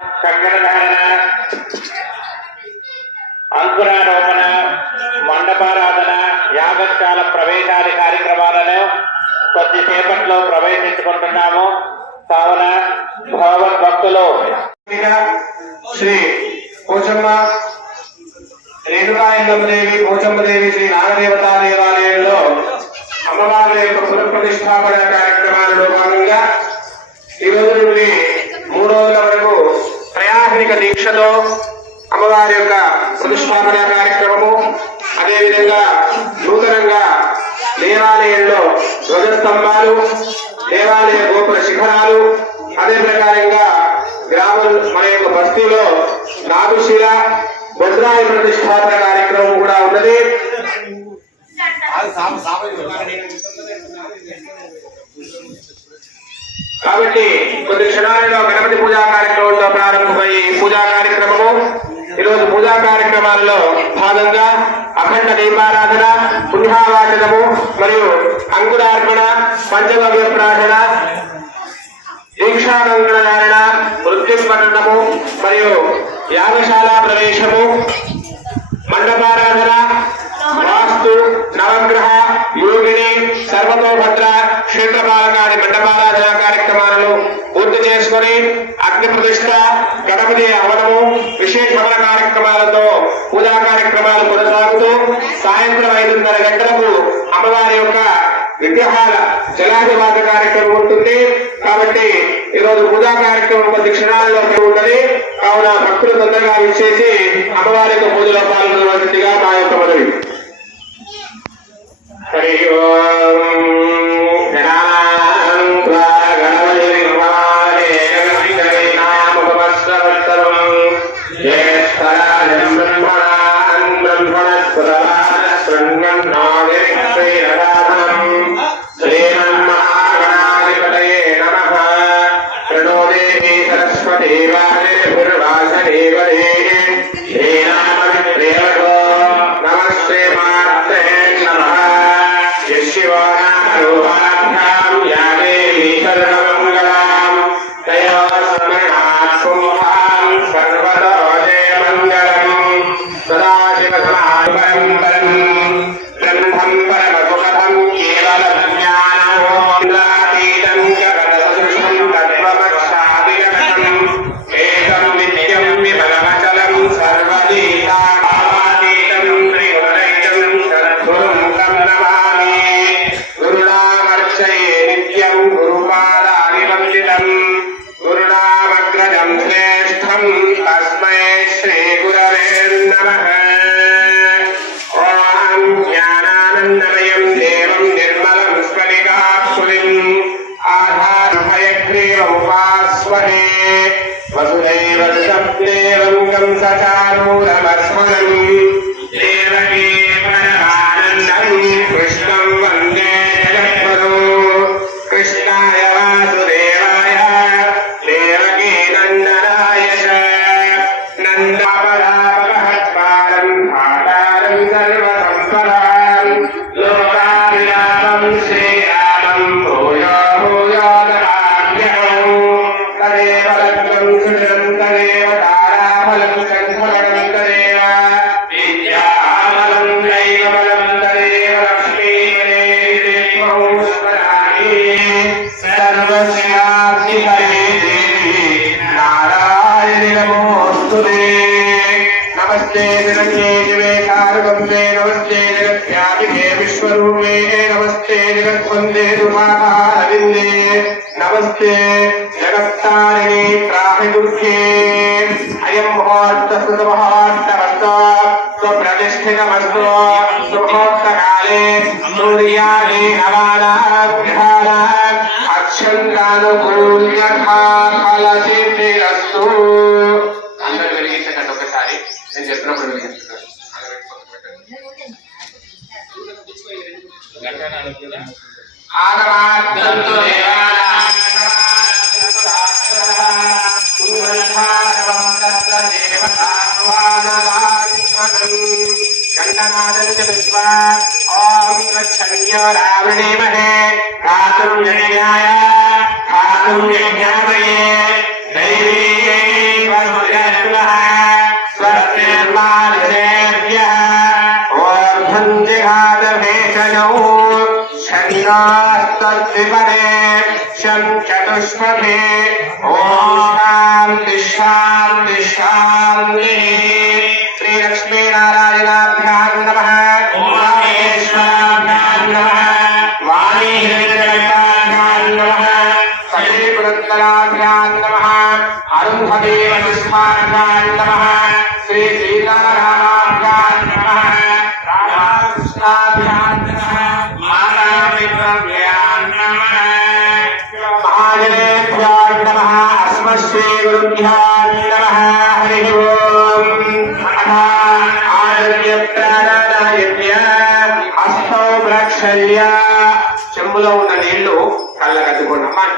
కంకణధారణ, అంకురారోపణ, మండపారాధన, యాగశాల ప్రవేశాది కార్యక్రమాలను కొద్దిసేపట్లో ప్రవేశించుకుంటున్నాము. కావున భగవద్భక్తులు శ్రీ పోచమ్మ రేణుకాయల్లమ్మదేవి, పోచమ్మదేవి, శ్రీ నాగదేవతా దేవాలయంలో అమ్మవారి యొక్క పునఃప్రతిష్టాపన కార్యక్రమాలలో భాగంగా ఈ రోజు నుండి 3 రోజుల వరకు ప్రయాణిక దీక్షతో అమ్మవారి యొక్క ప్రతిష్టాపన కార్యక్రమము, అదేవిధంగా నూతనంగా దేవాలయంలో ధ్వజస్తంభాలు, దేవాలయ గోపుర శిఖరాలు, అదే ప్రకారంగా గ్రామం మన యొక్క బస్తీలో నాగుశిల బొడ్రాయి ప్రతిష్టాపన కార్యక్రమం కూడా ఉన్నది. కాబట్టి కొద్ది క్షణాలలో గణపతి పూజా కార్యక్రమంతో ప్రారంభమయ్యే పూజా కార్యక్రమము. ఈరోజు పూజా కార్యక్రమాల్లో భాగంగా అఖండ దీపారాధన, పుణ్యావాచనము మరియు అంకురార్పణ, పంచగవ్య ప్రార్థన, దీక్షాకంకణధారణ, మృత్యుపఠనము మరియు యాగశాల ప్రవేశము, మండపారాధన, వాస్తు, నవగ్రహ, యోగిని, సర్వతోభద్ర, క్షేత్రపాలకాది మండపారాధన కార్యక్రమాలను పూర్తి చేసుకుని అగ్ని ప్రతిష్ట, గణపతి హవనము, విశేష హవన కార్యక్రమాలతో పూజా కార్యక్రమాలు కొనసాగుతూ సాయంత్రం 5:30 గంటలకు అమ్మవారి యొక్క విగ్రహాల జలాభివాద కార్యక్రమం ఉంటుంది. కాబట్టి ఈరోజు పూజా కార్యక్రమం కొద్ది క్షణాలలో ఉంటది. కావున భక్తులు తొందరగా విచ్చేసి అమ్మవారి యొక్క పూజలో పాల్గొనవలసిందిగా మా యొక్క మనవి. హరి ఓం नमस्ते जगत्तारिणी त्राहि दुर्गे अयं मुहूर्त सुमुहूर्तमस्तु सुप्रतिष्ठितमस्तु सुमुहूर्तकाले सूर्यादि नवानाग्रहाणाम् अक्षन्तानुकूल्यथा फलसिद्धिरस्तु అందరూ వెలిగించండి ఒకసారి నేను చెప్పినప్పుడు వెలిగించుకోండి ఆగమాత్తంతు గండనాదంచ విశ్వా ఓం గచ్చన్యో రావణేమహే కాతుం యజ్ఞాయ కాతుం యజ్ఞామయే దైవీ द्विपदे शं चतुष्पदे ओम शांति शांति शांति। श्री लक्ष्मी नारायणाभ्यां नमः। ओमेश्वराभ्यां नमः। वाणी हिरण्यगर्भाभ्यां नमः। सती पुरन्दराभ्यां नमः। अरुन्धती वसिष्ठाभ्यां नमः। श्री सीतारामाभ्यां नमः। राधाकृष्णाभ्यां नमः। माता पितृभ्यां नमः। महाजनेभ्यो नमः। अस्मश्री गुरुभ्यो नमः। हरिः ओम्। आरोग्य प्राणायाम्य हस्तौ प्रक्षाल्य చెంబులో ఉన్న నీళ్లు కళ్ళకద్దుకున్నాం.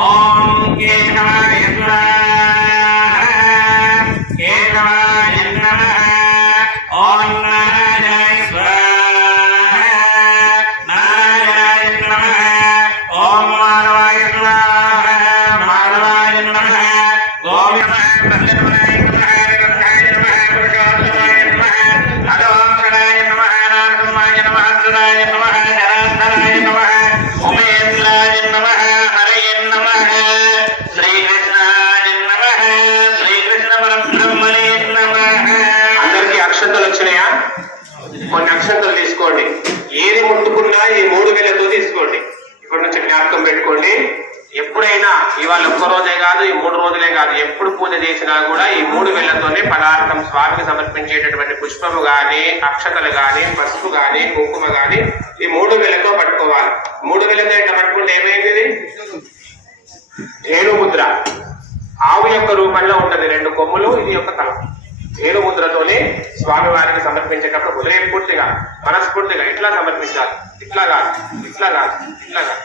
ఓం కేశవాయ కేశవాయ నమః. ఓం నారాయణాయ స్వాహ నారాయణాయ నమః. ఓం మానవాయ స్వాహ మానవాయ నమః. ఓం నమః ప్రసన్నాయ నమః పురుషోత్తమాయ నమః. అదోక్షణాయ నమః నారసింహాయ నమః సురాయ నమః జనార్దనాయ నమః ఉమేంద్రాయ నమః హరయే నమః శ్రీకృష్ణాయ నమః శ్రీకృష్ణ పరబ్రహ్మణే నమః. అందరికీ అక్షంతలు వచ్చినాయా? కొన్ని అక్షంతలు తీసుకోండి. ఏది ముట్టుకున్నా ఈ 3 వేలతో తీసుకోండి. ఇప్పటి నుంచి జ్ఞాపకం పెట్టుకోండి. ఎప్పుడైనా ఇవాళ ఒక్క రోజే కాదు, ఈ 3 రోజులే కాదు, ఎప్పుడు పూజ చేసినా కూడా ఈ 3 వేలతోనే పదార్థం స్వామికి సమర్పించేటటువంటి పుష్పము గాని అక్షతలు గాని పసుపు గాని కుంకుమ గాని ఈ 3 వేలతో పట్టుకోవాలి. 3 వేలతో ఇట్లా పట్టుకుంటే ఏమైంది? ధేనుముద్ర ఆవు యొక్క రూపంలో ఉంటది. 2 కొమ్ములు, ఇది యొక్క తల. ధేనుముద్రతోనే స్వామి వారికి సమర్పించేటప్పుడు హృదయపూర్తిగా మనస్ఫూర్తిగా ఇట్లా సమర్పించాలి. ఇట్లా కాదు, ఇట్లా కాదు, ఇట్లా కాదు.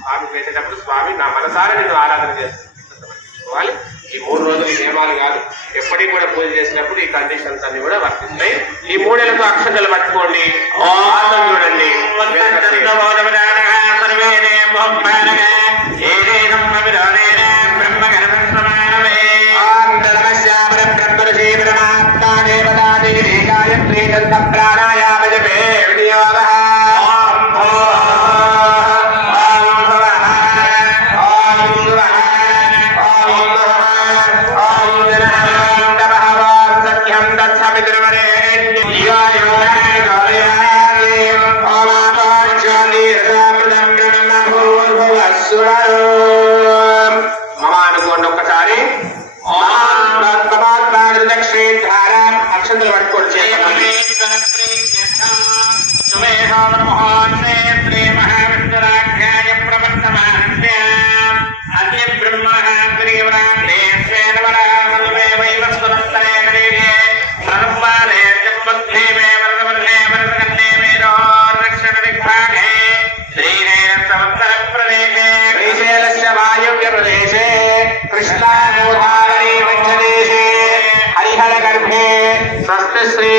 స్వామికి వేసేటప్పుడు స్వామి నా మనసారా నేను ఆరాధన చేస్తాను. ఈ 3 రోజులు నియమాలు కాదు, ఎప్పటికి కూడా పూజ చేసినప్పుడు ఈ కండిషన్స్ అన్ని కూడా వర్తిస్తాయి. ఈ 3 ఏళ్లతో అక్షంతలు పట్టుకోండి. చూడండి ప్రాణాయామ జపే వినియోగ అనుకోండి. ఒక్కసారి అక్షంతలు పట్టుకోండి. శ్రీశైలస్య వాయువ్య ప్రదేశే కృష్ణాగోదావరీ మధ్యదేశే హరిహర గర్భే స్వస్తి శ్రీ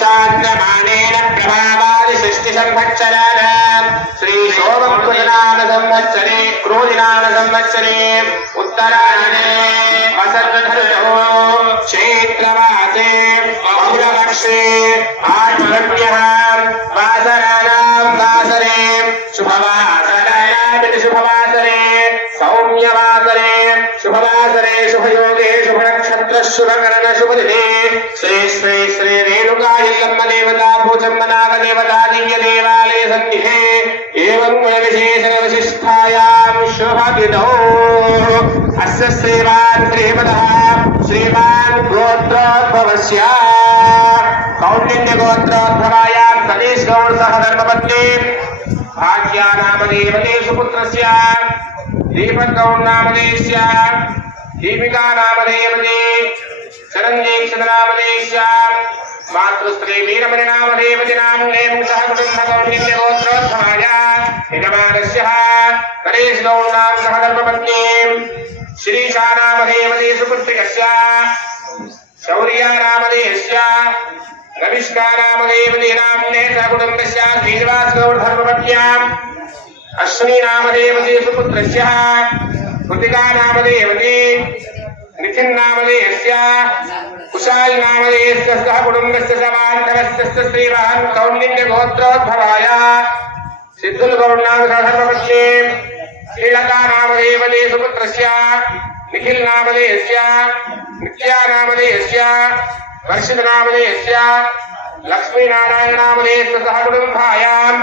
చాంద్రమానేన ప్రభావాది సృష్టి సంవత్సరాణం శ్రీ సోమకృతనామ సంవత్సరే క్రోధినామ సంవత్సరే ఉత్తరాయణే వసంతఋతో చైత్రమాసే బహుళపక్షే ఆఠ్వన్యః వాసరాణాం వాసరే శుభవాసరాణామితి శుభవాసరే సౌమ్యవాసరే శుభవాసరే శుభయోగే శుభనక్షత్ర శుభకరణ శుభదినే శ్రీ శ్రీ శ్రీ రేణుకాయల్లమ్మ దేవతా భూచమ్మ నాగదేవతా దివ్య దేవాలయ సన్నిధే ఏవం గుణవిశేషణ విశిష్టాయాం శుభదినో అస్య శ్రీమాన్ శ్రీమదః శ్రీమాన్ గోత్రోద్భవస్య కౌండిన్య గోత్రోద్భవాయాం సతీష్ గౌడ సహ ధర్మపత్ని భాగ్యా నామదేవతే సుపుత్రస్య దీపక్ గౌడ నామదేశ్య దీపికా నామదేవతే చరంజీక్షత నామదేశ్య మాతృశ్రీ వీరమణి నామదేవతి నామేం సహ కుటుంబ కౌండిన్య గోత్రోద్భవాయ యజమానస్య గణేష్ గౌడ నామ సహ ధర్మపత్ని శ్రీశా నామదేవతే సుపుత్రికస్య శౌర్యా నామదేశ్య रविष्का नामदेवती नाम्ने सकुटुम्बस्य श्रीनिवास गौड़ धर्मपत्न्याम् अश्विनी नामदेवती सुपुत्रस्य कृतिका नामदेवती निथिन नामधेयस्य कुशाल नामधेयस्य सह कुटुंबस्य समान्तरस्य श्रीमान् कौण्डिन्य गोत्रोद्भवाय सिद्धुल गौर्णाम धर्मपत्नी श्रीलता नामधेयवती सुपुत्रस्य निखिल नामधेयस्य नित्या नामधेयस्य वर्षित नामधेयस्य लक्ष्मी नारायण नामधेयस्य सह कुटुंबायाम्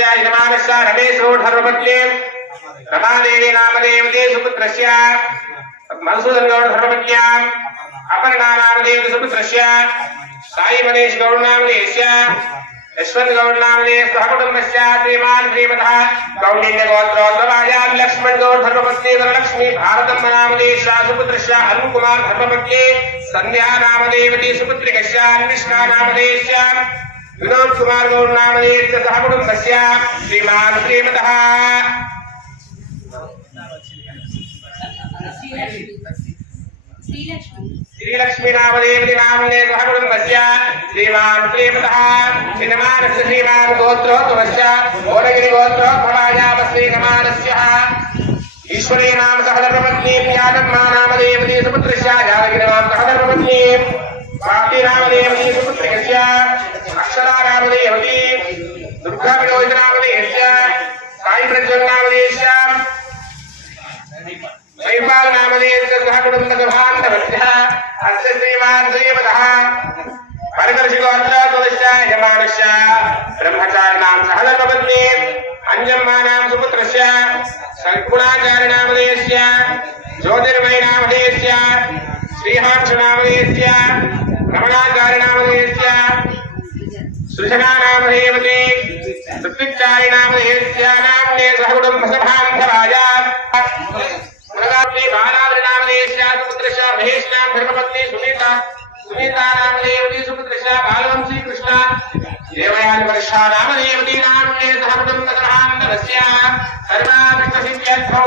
यजमानस्य रमेशो धर्मपत्नी रमादेवी नामदेवते सुपुत्रस्य मधुसूदन गौड़ धर्मपत्न्याम् अपर्णा नामदेवते सुपुत्रस्य साई मनीष गौड़ नामदेवस्य यशवंत गौड़ नामदेवस्य सहकुटुम्बस्य श्रीमान् श्रीमतः कौण्डिन्य गोत्रोद्भवायाम् लक्ष्मण गौड़ धर्मपत्नी वरलक्ष्मी भारतम्ब नामदेवस्य सुपुत्रस्य अरुण कुमार धर्मपत्नी संध्या नामदेवती सुपुत्रिकस्य अन्विष्णा नामदेवस्य विनोद कुमार गौड़ नामधेयस्य सह कुटुंबस्य श्रीमान् श्रीमतः श्रीलक्ष्मी नामदेवती नाम्ने सह कुटुंबस्य श्रीमान् श्रीमतः यजमानस्य श्रीमान् गोत्रोद्भवस्य ओरगिरि गोत्रोद्भवायामस्मै यजमानस्य ईश्वरी नाम सह धर्मपत्नी यादम्मा नामदेवती सुपुत्रस्य यादगिरि नाम सह धर्मपत्नी स्वाति नामदेवती सुपुत्रिकस्य अक्षरा नामदेवती दुर्गा विनोद नामदेवस्य साई प्रज्वल नामदेवस्य जयपाल नामदेवस्य सह कुटुम्बसभान्तवस्य अस्य श्रीमान् श्रीमतः परकर्षि गोत्रोद्भवस्य यजमानस्य ब्रह्मचारि नाम सह धर्मपत्नी अंजम्मा नाम सुपुत्रस्य सद्गुणाचार्य नामदेवस्य ज्योतिर्मय नामदेवस्य श्रीहांश नामदेवस्य रमणाचार्य नामदेवस्य सृजना नामदेवते ऋत्विक्चारि नामदेवस्य नाम्ने सह कुटुम्बसभान्तवाय मुनगात्री बालावली नामदेवस्य सुपुत्रस्य महेश नाम धर्मपत्नी सुनीता नामदेवती सुपुत्रस्य बालवंशी कृष्ण देवयानी वर्षा नामदेवती नाम्ने सह कुटुम्बसभान्तवस्य सर्वाभिष्टसिद्ध्यर्थौ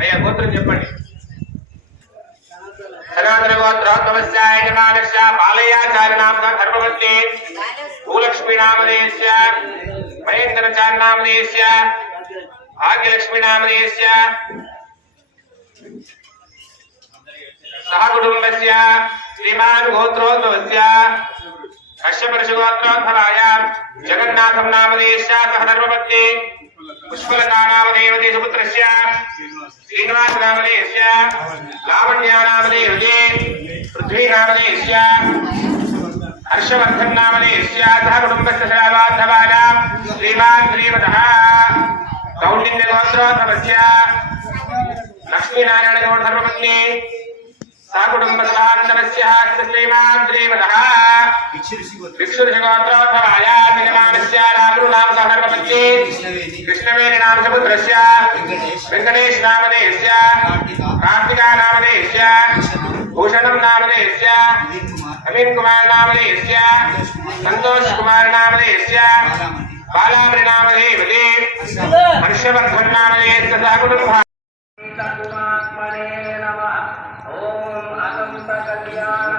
अय्या गोत्रं చెప్పండి सनातन गोत्रोद्भवस्य यजमानस्य बालयाचार्य नामकः धर्मपत्नी भूलक्ष्मी नामधेयस्य महेन्द्रचार्य नामधेयस्य भाग्यलक्ष्मी नामधेयस्य सह कुटुम्बस्य श्रीमान् गोत्रोद्भवस्य कश्यपऋषि गोत्रोद्भवाय जगन्नाथं नामधेयस्य सह धर्मपत्नी पुष्पलता नामदेवती सुपुत्रस्य श्रीनिवास नामधेयस्य लावण्या नामदेवती पृथ्वी नामधेयस्य हर्षवर्धन नामधेयस्य सह कुटुम्बस्य श्रावाद्धवानां श्रीमान् श्रीमतः कौण्डिन्य गोत्रोद्भवस्य लक्ष्मीनारायण गौड़ धर्मपत्नी सह कुटुम्बसभान्तवस्य श्रीमान् श्रीमतः भिक्षुऋषि गोत्रोद्भवाय यजमानस्य रामु नाम सह धर्मपत्नी कृष्णवेणी नाम सुपुत्रस्य वेंकटेश नामधेयस्य कार्तिका नामधेयस्य भूषणं नामधेयस्य अमीन कुमार नामधेयस्य संतोष कुमार नामधेयस्य बालावली नामधेयवती हर्षवर्धन नामधेयस्य सह कुटुम्बः नमः ओम अनंत कल्याण